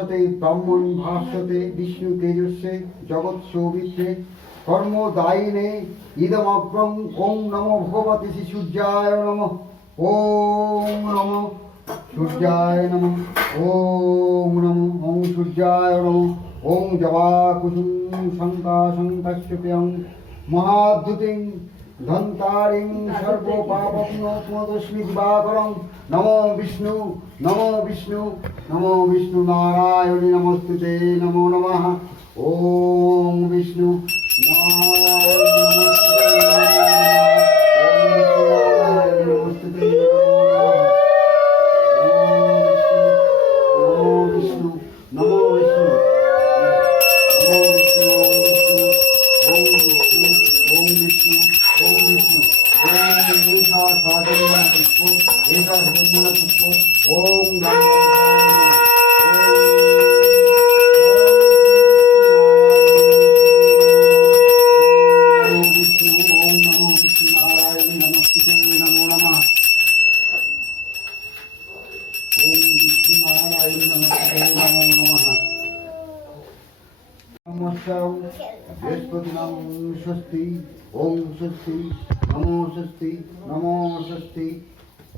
বিভর্ষতে ব্রাহ্মণ ভাষ্যতে, বিষ্ণু তেজস্বে, জগৎ সৌবিত্রে কর্মদায়িনে ইদমগ্রম ওম নম ভগবতে শ্রী সূর্যায় নম। ওম নম। সূর্যায় নম। ওম নম। ওম সূর্যায় নম। ওম জবা কুসুম শঙ্কা শঙ্কাশ্যপ্রিয়ং মহাদ্যুতিং ধন্তারিং সর্বপাপগ্নস্মি দিবাকরং নমো বিষ্ণু নমো বিষ্ণু নমো বিষ্ণু নারায়ণী নমস্তুতে নমো নমঃ। ওম বিষ্ণু, নমো বিষ্ণু নমো বিষ্ণু। ঈশা সাধনা পুষ্প ওম বিষ্ণু ওম নমো বিষ্ণু নারায়ণ নমস্তে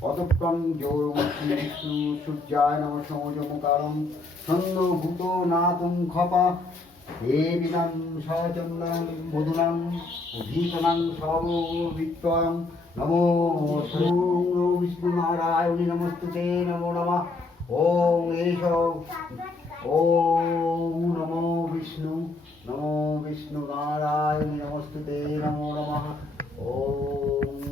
জোরমস্তি বিষ্ণু সূর্যায় নম সমজমকারম ছন্দভূত নাতং খপা দেবিনাং সচন্দন মধুনাং উদ্ধীতনাং সর্ববিত্তয়ং নমো বিষ্ণু নারায়ণী নমস্তুতে নমো নমঃ ওম এষ ওম নমো বিষ্ণু নমো বিষ্ণু নারায়ণ নমস্তুতে নমো নমঃ ওম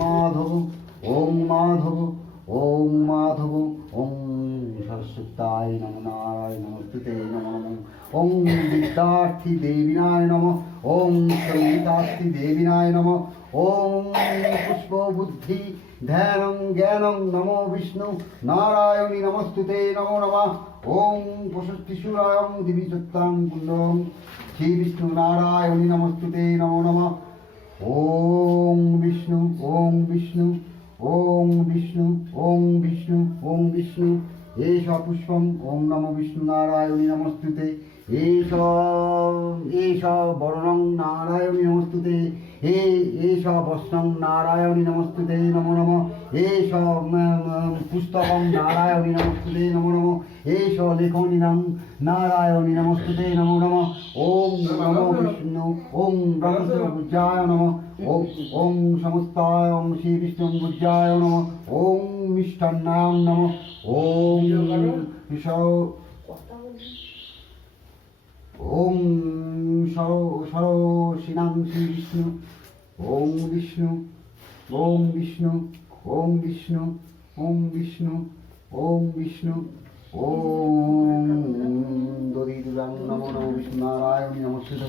মাধব, ওম মাধব ওম মাধব, ওম সরস্বতায় নম নারায়ণ নমস্তুতে নমো নমঃ। ওম বিদ্যার্থী দেবিনায় নম, ওম সঙ্গীতার্থী দেবিনায় নম। ওম পুষ্প বুদ্ধি ধ্যানং জ্ঞানং নমো বিষ্ণু নারায়ণী নমস্তুতে নমো নমঃ। ওম প্রশস্তিসুরায়ং দিবি চত্তাং কুণ্ডং শ্রী বিষ্ণু নারায়ণী নমস্তুতে নমো নমঃ। ওম বিষ্ণু ওম বিষ্ণু ওম বিষ্ণু ওম বিষ্ণু ওম বিষ্ণু। এষ সপুষ্পম, ওম নম বিষ্ণু নারায়ণী নমস্তুতে। এই সব এই সব বরণং নারায়ণী নমস্তুতে। হে এষ বস্ত্রং নারায়ণী নমস্তুতে নমো নম। এষ পুস্তকং নারায়ণী নমস্তুতে নমো নম। এষ লেখনীনাং নারায়ণী নমস্তুতে নমো নম। ওম নমো বিষ্ণু ওম ব্রহ্মপূজায় নম। ওম সমস্তায় ওম শ্রী বিষ্ণু পূজায় নম। ওম মিষ্টান্নায় নম। ওম ওম সর, সরো শ্রীনাম শ্রী বিষ্ণু। ওম বিষ্ণু ওম বিষ্ণু ওম বিষ্ণু ওম বিষ্ণু ওম বিষ্ণু। ওম দুর্গাং নমো নমো বিষ্ণু নারায়ণ নমস্কৃত।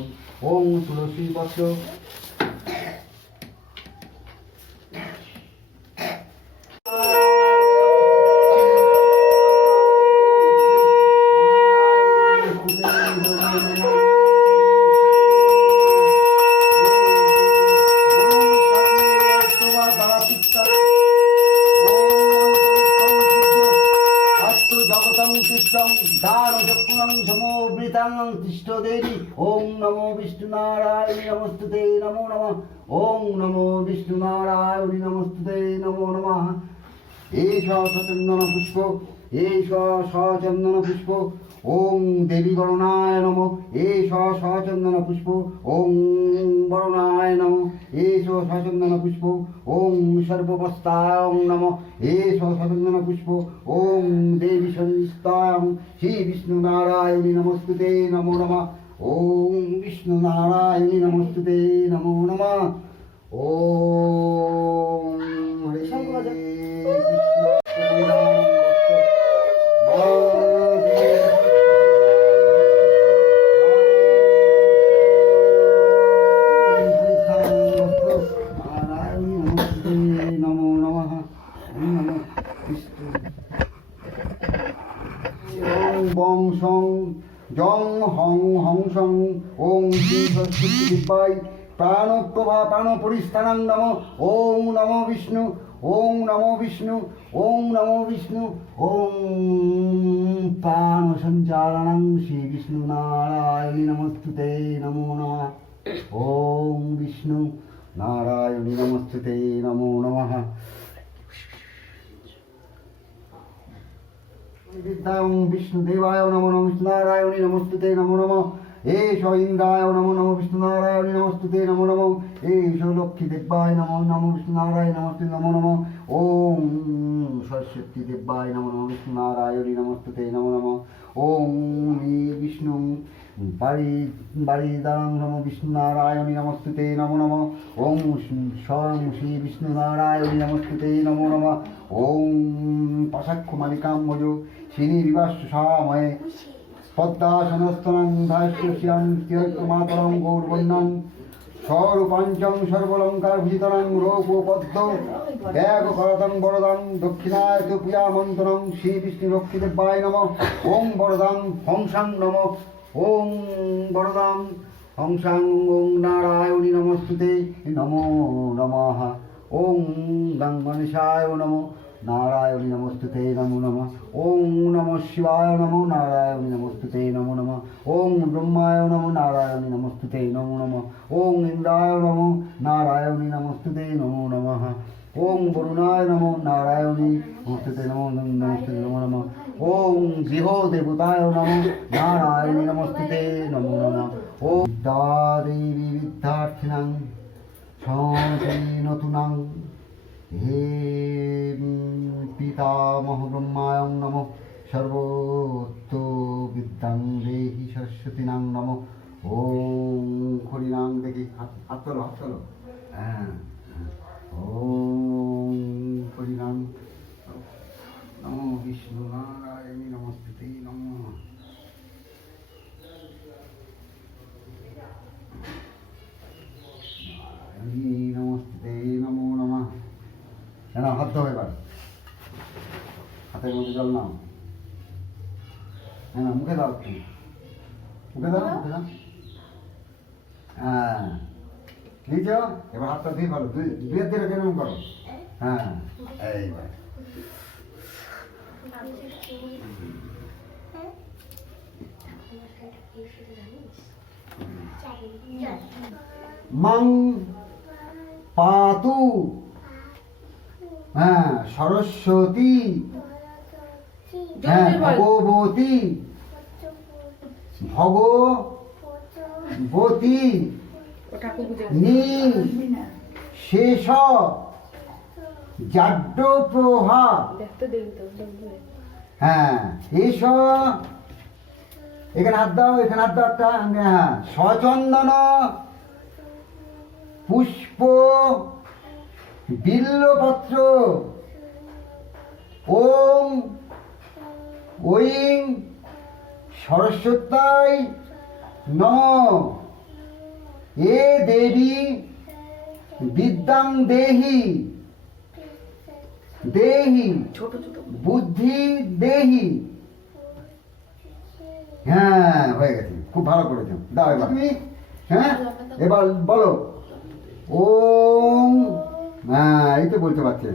ওম তুলসী পত্র ওম নমো বিষ্ণু নারায়ণী নমস্তুতে নমো নমঃ। ওং নমো বিষ্ণু নারায়ণী নমস্তুতে নমো নমঃ। এই সচন্দন পুষ্প এই সচন্দন পুষ্প ওম দেবী গণনায় নম। এষ সচন্দন পুষ্প। ওম বরণায় নম। এষ সচন্দন পুষ্প। ওম সর্ববস্তায় নম। এষ সচন্দন পুষ্প। ওম দেবী সন্নিস্তায় শ্রী বিষ্ণু নারায়ণী নমস্তুতে নমো নমঃ। ওম বিষ্ণু নারায়ণী নমস্তুতে নমো নমঃ। ওম প্রাণ পরিস্থানাং নম, ওম নমো বিষ্ণু, ওম নমো বিষ্ণু, ওম নমো বিষ্ণু, ওম প্রাণ সঞ্চারণং শ্রী বিষ্ণু নারায়ণী নমস্তুতে নমো নমঃ। ওম বিষ্ণু নারায়ণী নমস্তুতে নমো নমঃ। বিদ্যাং বিষ্ণুদেবায় নমো নম বিষ্ণুনারায়ণী নমস্তুতে নমো নম। এষ ইন্দ্রায় নমো নম বিষ্ণুনারায়ণী নমস্তুতে নমো নম। এষ লক্ষ্মী দেবায় নমো নম বিষ্ণুনারায়ণ নমস্তে নমো নম। ওম সরস্বতী দেবায় নমো নম বিষ্ণুনারায়ণী নমস্তুতে নমো নম। ওম বিষ্ণু। বাড়ি বাড়ি দারাং নম বিষ্ণুনারায়ণী নমস্তুতে নমো নম। ওম স্বয়ং শ্রী বিষ্ণুনারায়ণী নমস্তুতে নমো নম। ওম পাশাক্ষমালিকাম মজ শ্রীনি বিবাস সাময়ে পদ্মাসনস্তনং শ্রিয়াং তিরকমাতরং গৌরবন্যাং স্বরূপাঞ্চং সর্বলঙ্কার ভূষিতরং রূপ পদ্ম ব্যাগ করতং বরদং দক্ষিণায় তু প্রিয়ামন্তরং শ্রী বিষ্ণু লক্ষ্মীদেবায় নম ওম বরদাং হংসাং নম ওম বরদাং হংসাং ওং নারায়ণী নমস্তুতে নমো নমঃ ওং গং গণেশায় নমো নারায়ণী নমস্তুতে নমো নমঃ। ওং নমঃ শিবায় নমো নারায়ণী নমস্তুতে নমো নমঃ। ওং ব্রহ্মায় নমো নারায়ণী নমস্তুতে নমো নমঃ। ওং ইন্দ্রায় নমো নারায়ণী নমস্তুতে নমো নমঃ। ওং বরুণায় নমো নারায়ণী নমস্তুতে নমো নমস্তুতে নমো নমঃ। ওং গৃহ দেবতায় নমো নারায়ণী নমস্তুতে নমো নমঃ। ওম বিদ্যাদেবী বিদ্যার্থিনাং নতুনাং। হে পিতামহ ব্রহ্মায়ং নম সর্বোত্ত বিদ্যাং দেহি সরস্বতী নাং নম ওম হরিনাং দেখি হাত হাত তোলো হাত তোলো হ্যাঁ ওম হরিনাং নম বিষ্ণু নারায়ণী নমস্তে নম নারায়ণী নমস্তে নমো নমঃ কেন, হাত ধো এবার। হাতের মধ্যে জল নাও। হ্যাঁ না মুখে দাও একটু। মুখে দাও মুখে দাও। হ্যাঁ। নিচ এবার হাতটা দিয়ে ভালো দুয়ের দিকে কেরম করো। হ্যাঁ এইবার। মাং পাতু। হ্যাঁ সরস্বতী। হ্যাঁ ভগবতী। ভগবতী নি শেষ। জাড্ড প্রহা হ্যাঁ এস এখানে হাত দাও এখানে হাত দাও একটা। হ্যাঁ সচন্দন পুষ্প। বিল্লপত্র। ওম ঐং সরস্বতাই নম। এ দেবী বিদ্যাং দেহি। দেহি ছোট ছোট। বুদ্ধি দেহি। হ্যাঁ হয়ে গেছে। খুব ভালো করেছ। দাও এবার। তুমি হ্যাঁ? এবার বলো। ওম হ্যাঁ এই তো বলতে পারছে।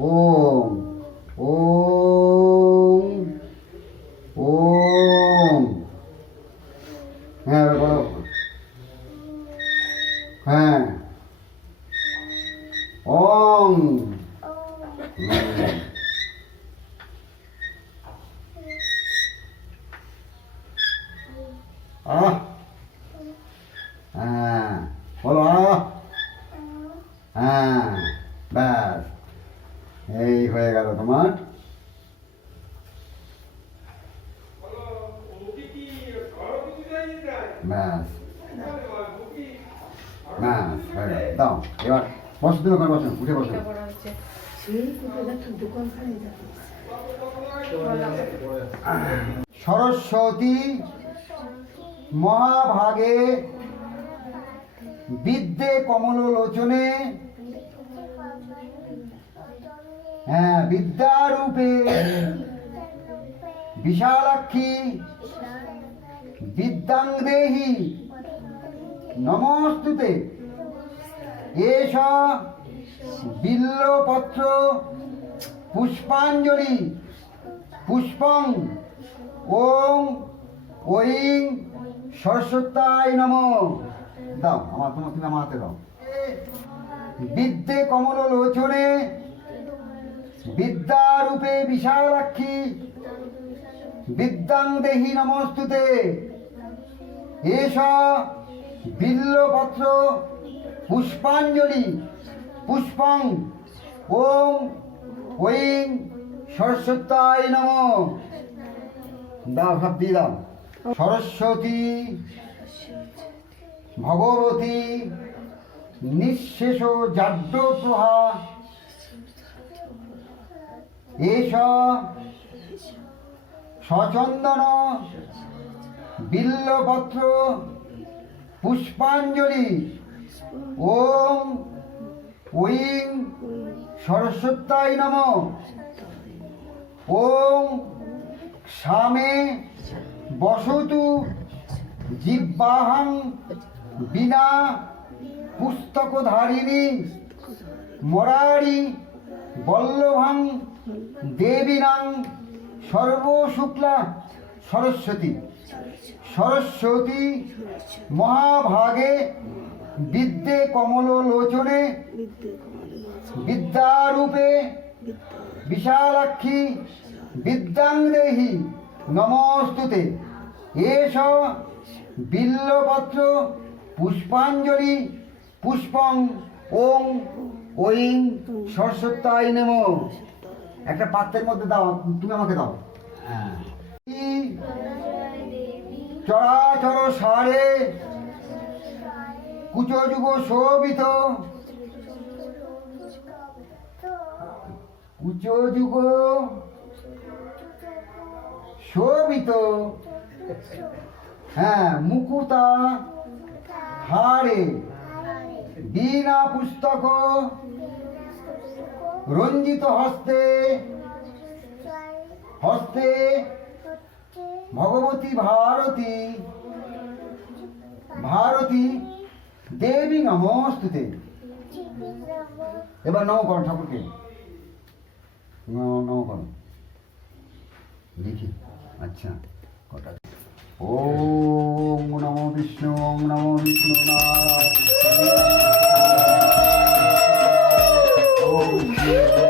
ওম ওম ওম। হ্যাঁ বলো। হ্যাঁ। ওম হুম। আহ হ্যাঁ বলো আহ হ্যাঁ ব্যাস এই হয়ে গেল তোমার দাও এবার ওখানে উঠে সরস্বতী মহাভাগে বিদ্যে কমল লোচনে হ্যাঁ বিদ্যারূপে বিশালাক্ষী বিদ্যাং দেহি নমস্তুতে। এষ বিল্লপত্র পুষ্পাঞ্জলি। পুষ্পং ওং ঐং সরস্বতায় নম। দাও, আমার তোমার তুমি আমার হাতে দাও। বিদ্যে কমল লোচনে বিদ্যারূপে বিশালাক্ষী। বিদ্যাং দেহি নমস্তুতে। এষ বিল্লপত্র পুষ্পাঞ্জলি, পুষ্পং ওম ঐং সরস্বতায় নম। দাও ভাব দাও সরস্বতী, ভগবতী, নিঃশেষ জাড্য প্রহা এষ সচন্দন বিল্লপত্র, পুষ্পাঞ্জলি, ওম ঐং সরস্বতায় নম। ওম সামে বসতু জিব্বাহাং বিনা পুস্তকধারিণী মরারি বল্লভং দেবীনাং সর্বশুক্লা সরস্বতী। সরস্বতী মহাভাগে বিদ্যে কমল লোচনে বিদ্যারূপে বিশালাক্ষী বিদ্যাং দেহি নমস্তুতে। এস বিল্লপত্র পুষ্পাঞ্জলি পুষ্পং ওং ঐং সরস্বতায় নেম। একটা পাত্রের মধ্যে দাও তুমি আমাকে দাও। হ্যাঁ। চরাচর সারে কুচযুগ শোভিত। কুচযুগ শোভিত। হ্যাঁ মুকুতা হারে বিনা পুস্তক রঞ্জিত হস্তে হস্তে ভগবতী ভারতী। ভারতী, দেবী নমস্তুতে। এবার নম করো ঠাকুরকে। নম করো দেখি আচ্ছা কটা? ওম নমো বিষ্ণু, ওম নমো বিষ্ণু নারায়ণ। ওম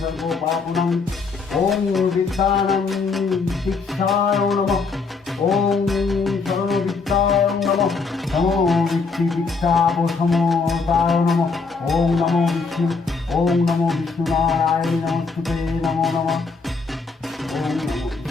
সর্ব পাপনাং ওম বিদ্যানাং দীক্ষায় নমঃ। ওম শরণ বিদ্যায় নমঃ। নমো বিষ্ণু বিদ্যাব সমতায় নমঃ। ওম নমো বিষ্ণু, ওম নমো বিষ্ণু নারায়ণ নমস্তুতে, নমো নমঃ। ওম নমো বিষ্ণু।